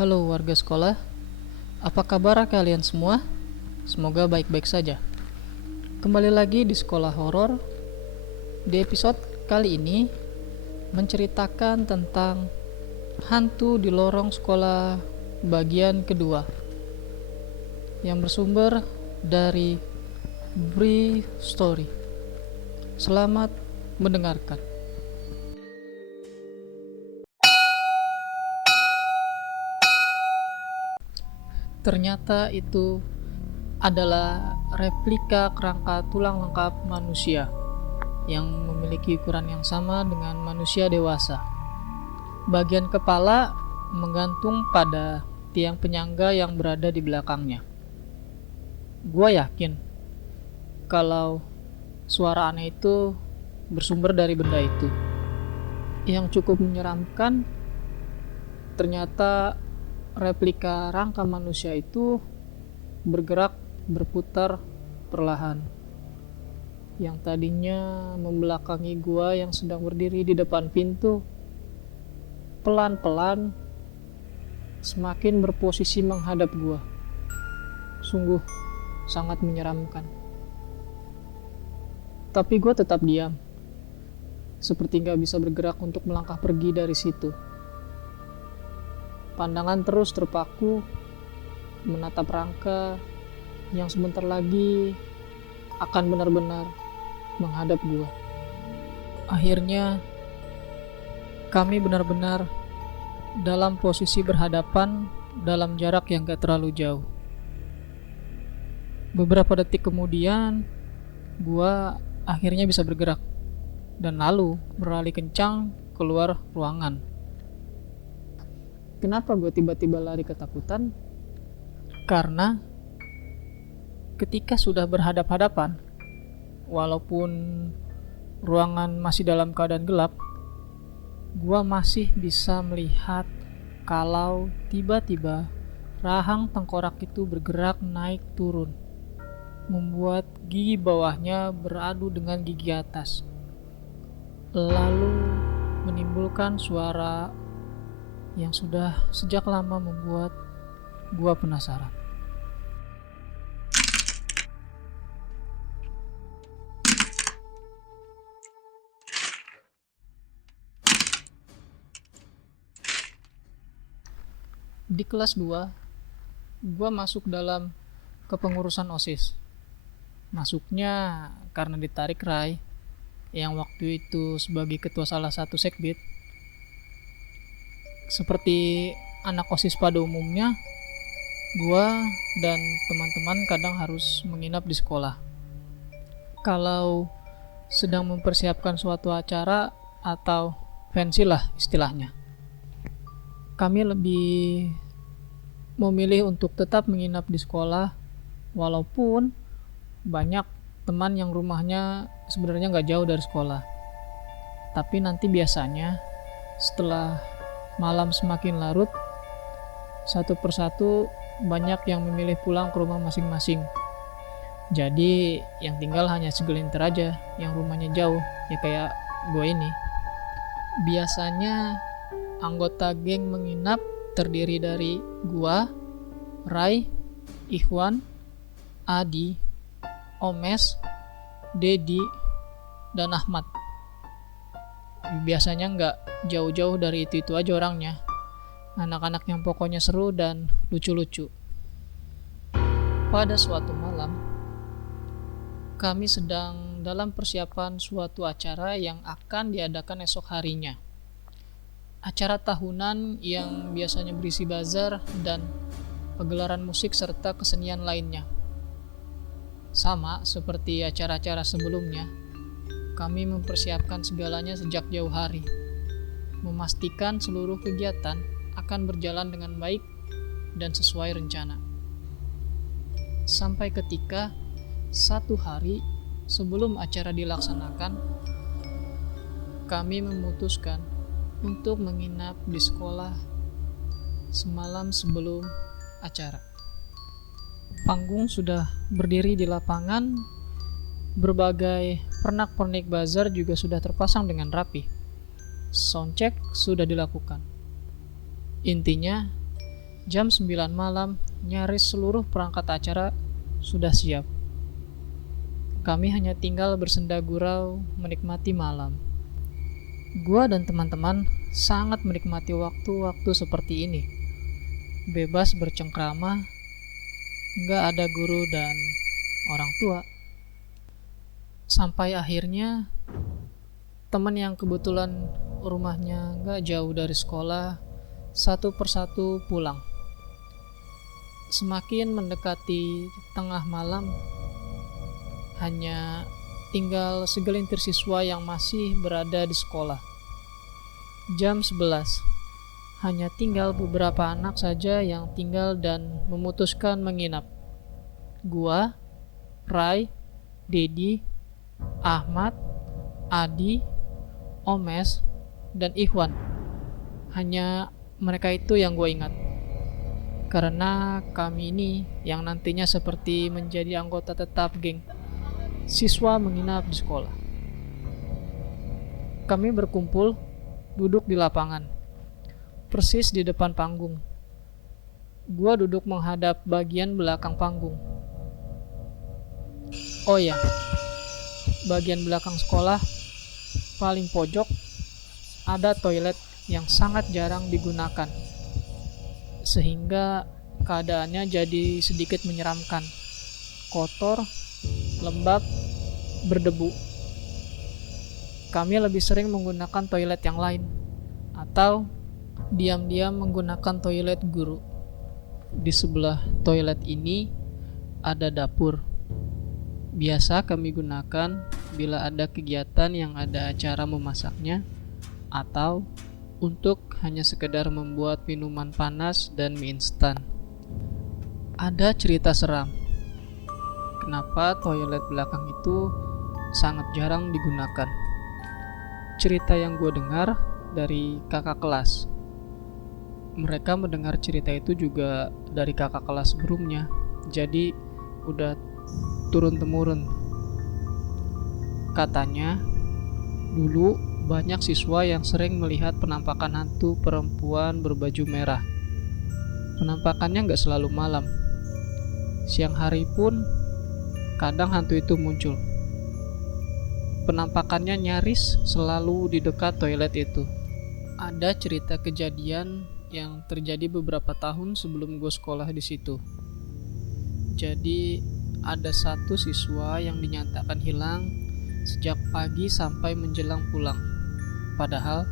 Halo warga sekolah, apa kabar kalian semua? Semoga baik-baik saja. Kembali lagi di Sekolah Horor. Di episode kali ini menceritakan tentang hantu di lorong sekolah bagian kedua yang bersumber dari Bree Story. Selamat mendengarkan. Ternyata itu adalah replika kerangka tulang lengkap manusia yang memiliki ukuran yang sama dengan manusia dewasa. Bagian kepala menggantung pada tiang penyangga yang berada di belakangnya. Gua yakin kalau suara aneh itu bersumber dari benda itu. Yang cukup menyeramkan, ternyata replika rangka manusia itu bergerak berputar perlahan. Yang tadinya membelakangi gua yang sedang berdiri di depan pintu, pelan-pelan semakin berposisi menghadap gua. Sungguh sangat menyeramkan. Tapi gua tetap diam, seperti gak bisa bergerak untuk melangkah pergi dari situ. Pandangan terus terpaku menatap rangka yang sebentar lagi akan benar-benar menghadap gua. Akhirnya kami benar-benar dalam posisi berhadapan dalam jarak yang gak terlalu jauh. Beberapa detik kemudian gua akhirnya bisa bergerak dan lalu berlari kencang keluar ruangan. Kenapa gue tiba-tiba lari ketakutan? Karena ketika sudah berhadap-hadapan, walaupun ruangan masih dalam keadaan gelap, gue masih bisa melihat kalau tiba-tiba rahang tengkorak itu bergerak naik turun, membuat gigi bawahnya beradu dengan gigi atas, lalu menimbulkan suara yang sudah sejak lama membuat gua penasaran. Di kelas 2, gua masuk dalam kepengurusan OSIS. Masuknya karena ditarik Rai, yang waktu itu sebagai ketua salah satu sekbid. Seperti anak OSIS pada umumnya, gua dan teman-teman kadang harus menginap di sekolah. Kalau sedang mempersiapkan suatu acara atau pensi lah istilahnya, kami lebih memilih untuk tetap menginap di sekolah, walaupun banyak teman yang rumahnya sebenarnya gak jauh dari sekolah. Tapi nanti biasanya setelah malam semakin larut, satu persatu banyak yang memilih pulang ke rumah masing-masing. Jadi yang tinggal hanya segelintir aja yang rumahnya jauh, ya kayak gue ini. Biasanya anggota geng menginap terdiri dari gua, Rai, Ikhwan, Adi, Omes, Dedi, dan Ahmad. Biasanya nggak jauh-jauh dari itu aja orangnya. Anak-anak yang pokoknya seru dan lucu-lucu. Pada suatu malam, kami sedang dalam persiapan suatu acara yang akan diadakan esok harinya. Acara tahunan yang biasanya berisi bazar dan pegelaran musik serta kesenian lainnya. Sama seperti acara-acara sebelumnya, kami mempersiapkan segalanya sejak jauh hari, memastikan seluruh kegiatan akan berjalan dengan baik dan sesuai rencana. Sampai ketika satu hari sebelum acara dilaksanakan, kami memutuskan untuk menginap di sekolah semalam sebelum acara. Panggung sudah berdiri di lapangan, berbagai pernak-pernik bazar juga sudah terpasang dengan rapi. Soundcheck sudah dilakukan. Intinya, Jam 9 malam, nyaris seluruh perangkat acara sudah siap. Kami hanya tinggal bersenda gurau menikmati malam. Gua dan teman-teman sangat menikmati waktu-waktu seperti ini. Bebas bercengkrama, nggak ada guru dan orang tua. Sampai akhirnya teman yang kebetulan rumahnya nggak jauh dari sekolah satu persatu pulang. Semakin mendekati tengah malam, hanya tinggal segelintir siswa yang masih berada di sekolah. Jam 11, hanya tinggal beberapa anak saja yang tinggal dan memutuskan menginap. Gua, Rai, Dedi, Ahmad, Adi, Omes, dan Ikhwan. Hanya mereka itu yang gue ingat. Karena kami ini yang nantinya seperti menjadi anggota tetap geng siswa menginap di sekolah. Kami berkumpul, duduk di lapangan, persis di depan panggung. Gua duduk menghadap bagian belakang panggung. Oh ya, bagian belakang sekolah, paling pojok, ada toilet yang sangat jarang digunakan, sehingga keadaannya jadi sedikit menyeramkan, kotor, lembab, berdebu. Kami lebih sering menggunakan toilet yang lain, atau diam-diam menggunakan toilet guru. Di sebelah toilet ini ada dapur. Biasa kami gunakan bila ada kegiatan yang ada acara memasaknya, atau untuk hanya sekedar membuat minuman panas dan mie instan. Ada cerita seram. Kenapa toilet belakang itu sangat jarang digunakan? Cerita yang gue dengar dari kakak kelas. Mereka mendengar cerita itu juga dari kakak kelas sebelumnya. Jadi udah turun-temurun. Katanya, dulu banyak siswa yang sering melihat penampakan hantu perempuan berbaju merah. Penampakannya gak selalu malam. Siang hari pun kadang hantu itu muncul. Penampakannya nyaris selalu di dekat toilet itu. Ada cerita kejadian yang terjadi beberapa tahun sebelum gue sekolah di situ. Jadi ada satu siswa yang dinyatakan hilang sejak pagi sampai menjelang pulang. Padahal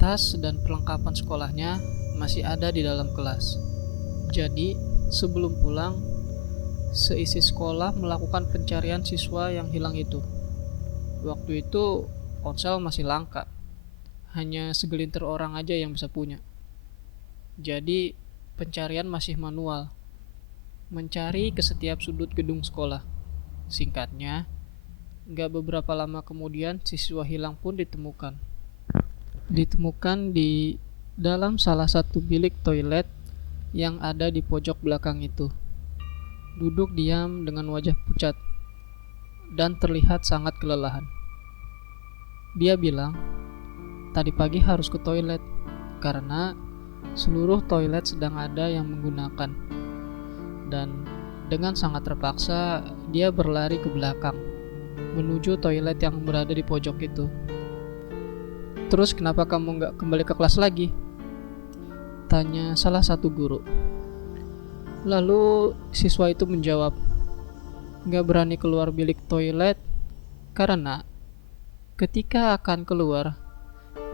tas dan perlengkapan sekolahnya masih ada di dalam kelas. Jadi sebelum pulang, seisi sekolah melakukan pencarian siswa yang hilang itu. Waktu itu ponsel masih langka, hanya segelintir orang aja yang bisa punya. Jadi pencarian masih manual, mencari ke setiap sudut gedung sekolah. Singkatnya, gak beberapa lama kemudian siswa hilang pun ditemukan. Ditemukan di dalam salah satu bilik toilet yang ada di pojok belakang itu. Duduk diam dengan wajah pucat dan terlihat sangat kelelahan. Dia bilang, tadi pagi harus ke toilet karena seluruh toilet sedang ada yang menggunakan. Dan dengan sangat terpaksa, dia berlari ke belakang menuju toilet yang berada di pojok itu. Terus kenapa kamu gak kembali ke kelas lagi? Tanya salah satu guru. Lalu siswa itu menjawab, gak berani keluar bilik toilet karena ketika akan keluar,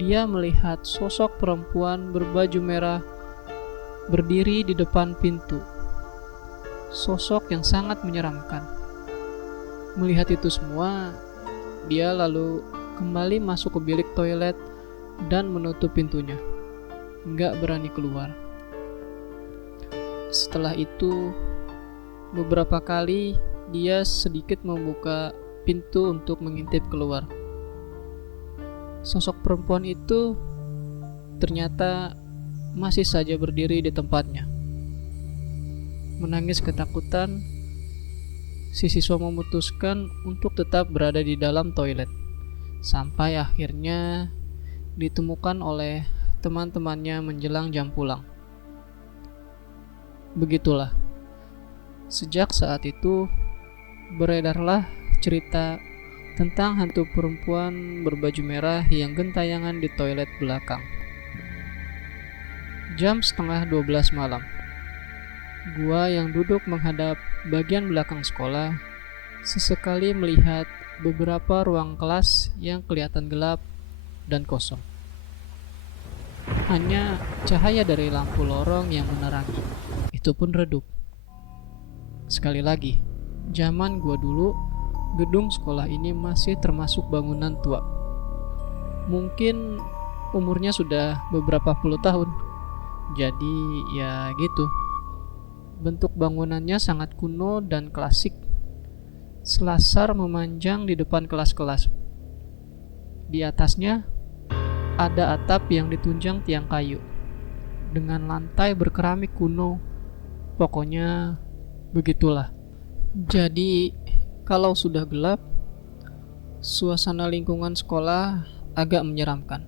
dia melihat sosok perempuan berbaju merah berdiri di depan pintu. Sosok yang sangat menyeramkan. Melihat itu semua, dia lalu kembali masuk ke bilik toilet dan menutup pintunya. Gak berani keluar. Setelah itu, beberapa kali dia sedikit membuka pintu untuk mengintip keluar. Sosok perempuan itu ternyata masih saja berdiri di tempatnya. Menangis ketakutan, si siswa memutuskan untuk tetap berada di dalam toilet. Sampai akhirnya ditemukan oleh teman-temannya menjelang jam pulang. Begitulah, sejak saat itu beredarlah cerita tentang hantu perempuan berbaju merah yang gentayangan di toilet belakang. Jam setengah 12 malam, gua yang duduk menghadap bagian belakang sekolah sesekali melihat beberapa ruang kelas yang kelihatan gelap dan kosong. Hanya cahaya dari lampu lorong yang menerangi, itu pun redup. Sekali lagi, zaman gua dulu, gedung sekolah ini masih termasuk bangunan tua. Mungkin umurnya sudah beberapa puluh tahun. Jadi ya gitu. Bentuk bangunannya sangat kuno dan klasik. Selasar memanjang di depan kelas-kelas. Di atasnya ada atap yang ditunjang tiang kayu dengan lantai berkeramik kuno. Pokoknya begitulah. Jadi kalau sudah gelap, suasana lingkungan sekolah agak menyeramkan.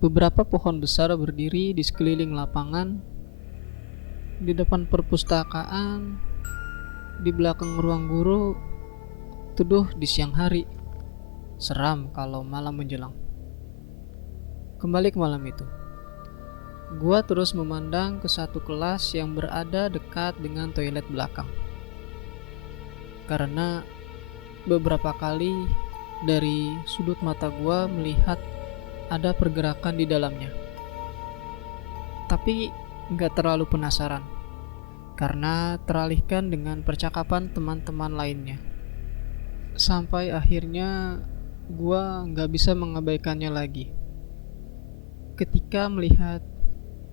Beberapa pohon besar berdiri di sekeliling lapangan, di depan perpustakaan, di belakang ruang guru. Teduh di siang hari, seram kalau malam menjelang. Kembali ke malam itu, gua terus memandang ke satu kelas yang berada dekat dengan toilet belakang. Karena beberapa kali dari sudut mata gua melihat ada pergerakan di dalamnya. Tapi gak terlalu penasaran, karena teralihkan dengan percakapan teman-teman lainnya. Sampai akhirnya gua gak bisa mengabaikannya lagi ketika melihat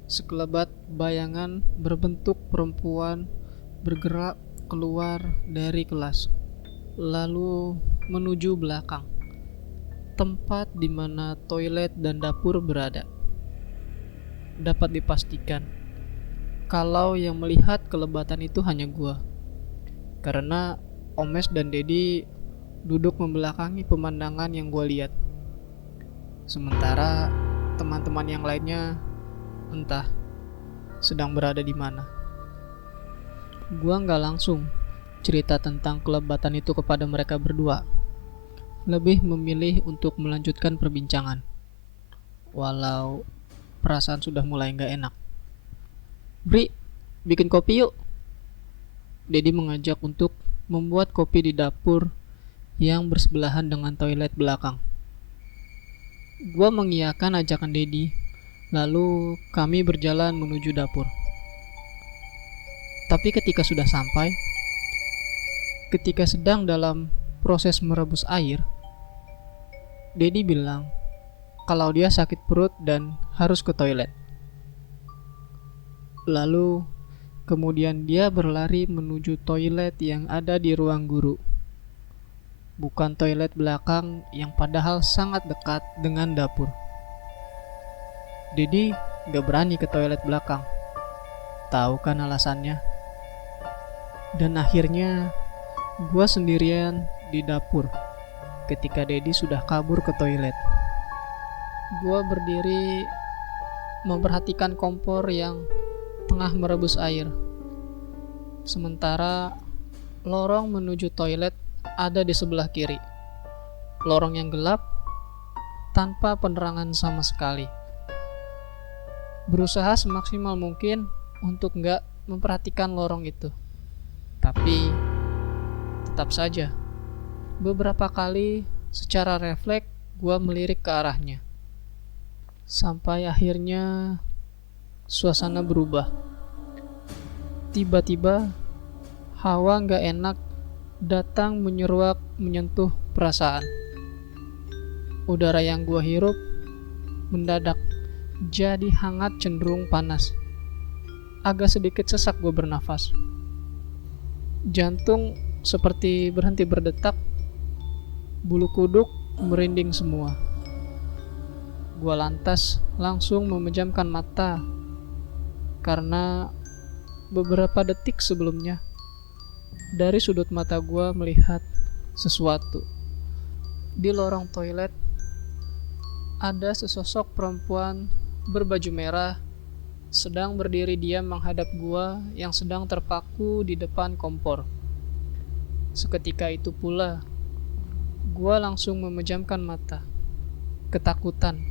sekelebat bayangan berbentuk perempuan bergerak keluar dari kelas, lalu menuju belakang, tempat di mana toilet dan dapur berada. Dapat dipastikan kalau yang melihat kelebatan itu hanya gua, karena Omes dan Dedi duduk membelakangi pemandangan yang gua lihat. Sementara teman-teman yang lainnya entah sedang berada di mana. Gua nggak langsung cerita tentang kelebatan itu kepada mereka berdua. Lebih memilih untuk melanjutkan perbincangan, walau perasaan sudah mulai gak enak. Bri, bikin kopi yuk. Dedi mengajak untuk membuat kopi di dapur yang bersebelahan dengan toilet belakang. Gua mengiyakan ajakan Dedi, lalu kami berjalan menuju dapur. Tapi ketika sudah sampai, ketika sedang dalam proses merebus air, Dedi bilang kalau dia sakit perut dan harus ke toilet. Lalu kemudian dia berlari menuju toilet yang ada di ruang guru, bukan toilet belakang yang padahal sangat dekat dengan dapur. Dedi gak berani ke toilet belakang. Tahu kan alasannya? Dan akhirnya gua sendirian di dapur ketika Dedi sudah kabur ke toilet. Gua berdiri memperhatikan kompor yang tengah merebus air. Sementara lorong menuju toilet ada di sebelah kiri. Lorong yang gelap tanpa penerangan sama sekali. Berusaha semaksimal mungkin untuk gak memperhatikan lorong itu. Tapi tetap saja beberapa kali secara refleks gua melirik ke arahnya. Sampai akhirnya suasana berubah. Tiba-tiba hawa gak enak datang menyeruak menyentuh perasaan. Udara yang gua hirup mendadak jadi hangat cenderung panas. Agak sedikit sesak gua bernafas. Jantung seperti berhenti berdetak. Bulu kuduk merinding semua. Gua lantas langsung memejamkan mata karena beberapa detik sebelumnya dari sudut mata gua melihat sesuatu. Di lorong toilet ada sesosok perempuan berbaju merah sedang berdiri diam menghadap gua yang sedang terpaku di depan kompor. Seketika itu pula, gua langsung memejamkan mata. Ketakutan,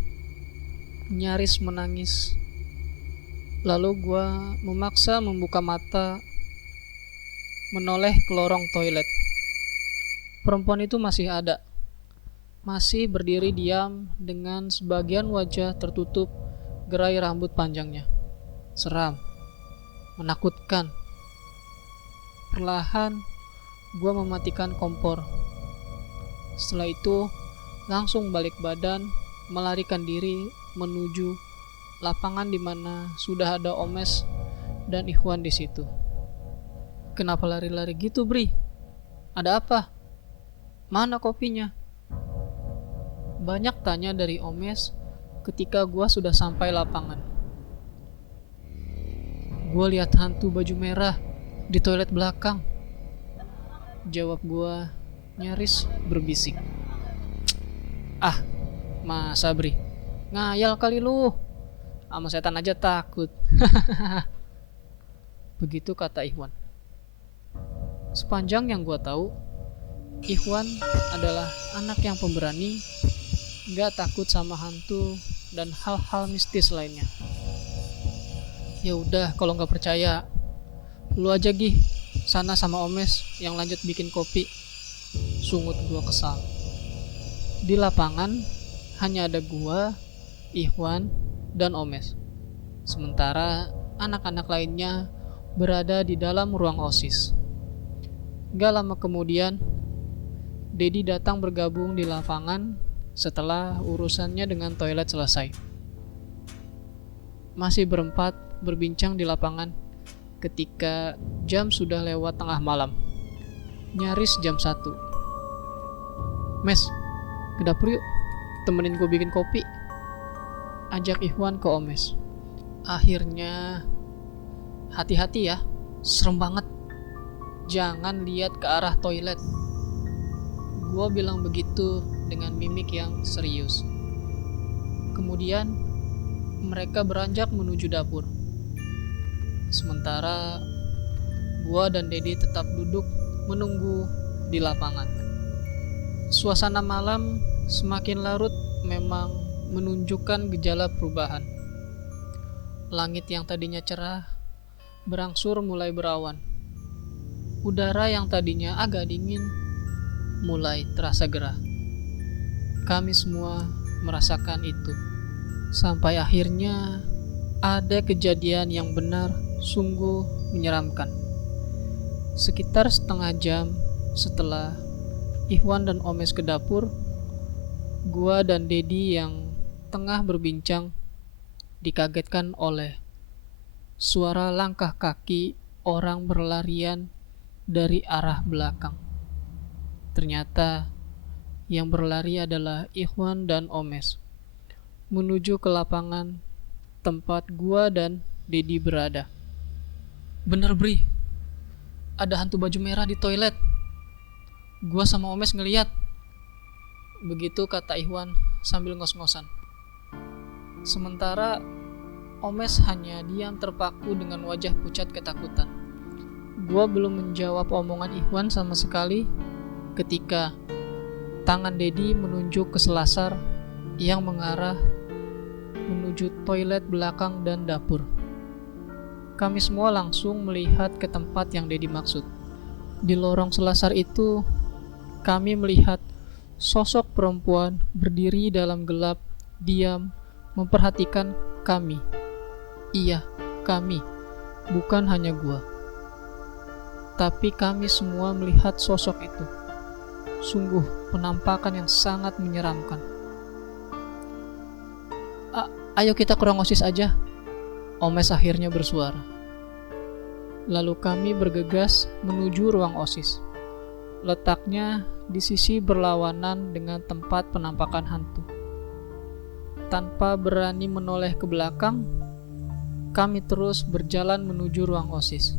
nyaris menangis. Lalu gua memaksa membuka mata, menoleh ke lorong toilet. Perempuan itu masih ada, masih berdiri diam dengan sebagian wajah tertutup gerai rambut panjangnya. Seram, menakutkan. Perlahan, gua mematikan kompor. Setelah itu, langsung balik badan, melarikan diri menuju lapangan di mana sudah ada Omes dan Ikhwan di situ. Kenapa lari-lari gitu, Bri? Ada apa? Mana kopinya? Banyak tanya dari Omes ketika gua sudah sampai lapangan. Gua lihat hantu baju merah di toilet belakang. Jawab gua nyaris berbisik. Ah, masa Bri? Ngayal kali lu. Sama setan aja takut. Begitu kata Ikhwan. Sepanjang yang gua tahu, Ikhwan adalah anak yang pemberani, gak takut sama hantu dan hal-hal mistis lainnya. Ya udah, kalau nggak percaya, lu aja Gih, sana sama Omes yang lanjut bikin kopi. Sungut gua kesal. Di lapangan hanya ada gua, Ikhwan, dan Omes. Sementara anak-anak lainnya berada di dalam ruang OSIS. Gak lama kemudian, Dedi datang bergabung di lapangan setelah urusannya dengan toilet selesai. Masih berempat berbincang di lapangan ketika jam sudah lewat tengah malam. Nyaris jam 1. Mes, ke dapur yuk, temenin gue bikin kopi. Ajak Ikhwan ke Omes. Akhirnya, hati-hati ya, serem banget. Jangan lihat ke arah toilet. Gua bilang begitu dengan mimik yang serius. Kemudian mereka beranjak menuju dapur. Sementara gua dan Dedi tetap duduk menunggu di lapangan. Suasana malam semakin larut memang menunjukkan gejala perubahan. Langit yang tadinya cerah berangsur mulai berawan. Udara yang tadinya agak dingin mulai terasa gerah. Kami semua merasakan itu. Sampai akhirnya ada kejadian yang benar sungguh menyeramkan. Sekitar setengah jam setelah Ikhwan dan Omes ke dapur, gua dan Dedi yang tengah berbincang dikagetkan oleh suara langkah kaki orang berlarian dari arah belakang. Ternyata yang berlari adalah Ikhwan dan Omes menuju ke lapangan tempat gua dan Dedi berada. Bener Bri, ada hantu baju merah di toilet. Gua sama Omes ngeliat. Begitu kata Ikhwan sambil ngos-ngosan. Sementara Omes hanya diam terpaku dengan wajah pucat ketakutan. Gua belum menjawab omongan Ikhwan sama sekali ketika tangan Dedi menunjuk ke selasar yang mengarah menuju toilet belakang dan dapur. Kami semua langsung melihat ke tempat yang Dedi maksud. Di lorong selasar itu, kami melihat sosok perempuan berdiri dalam gelap, diam, memperhatikan kami. Iya, kami, bukan hanya gua. Tapi kami semua melihat sosok itu. Sungguh penampakan yang sangat menyeramkan. Ayo kita ke ruang OSIS aja, Omes akhirnya bersuara. Lalu kami bergegas menuju ruang OSIS. Letaknya di sisi berlawanan dengan tempat penampakan hantu. Tanpa berani menoleh ke belakang, kami terus berjalan menuju ruang OSIS.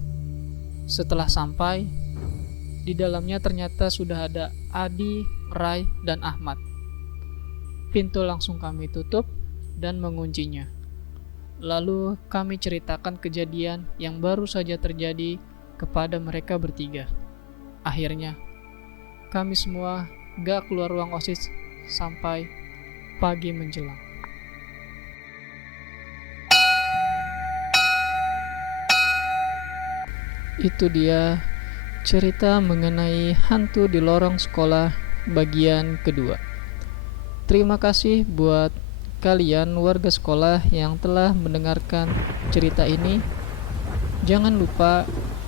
Setelah sampai, di dalamnya ternyata sudah ada Adi, Rai, dan Ahmad. Pintu langsung kami tutup dan menguncinya. Lalu kami ceritakan kejadian yang baru saja terjadi kepada mereka bertiga. Akhirnya, kami semua gak keluar ruang OSIS sampai pagi menjelang. Itu dia cerita mengenai hantu di lorong sekolah bagian kedua. Terima kasih buat kalian warga sekolah yang telah mendengarkan cerita ini. Jangan lupa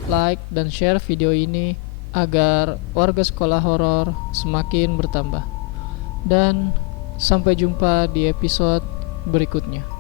like dan share video ini agar warga sekolah horor semakin bertambah. Dan sampai jumpa di episode berikutnya.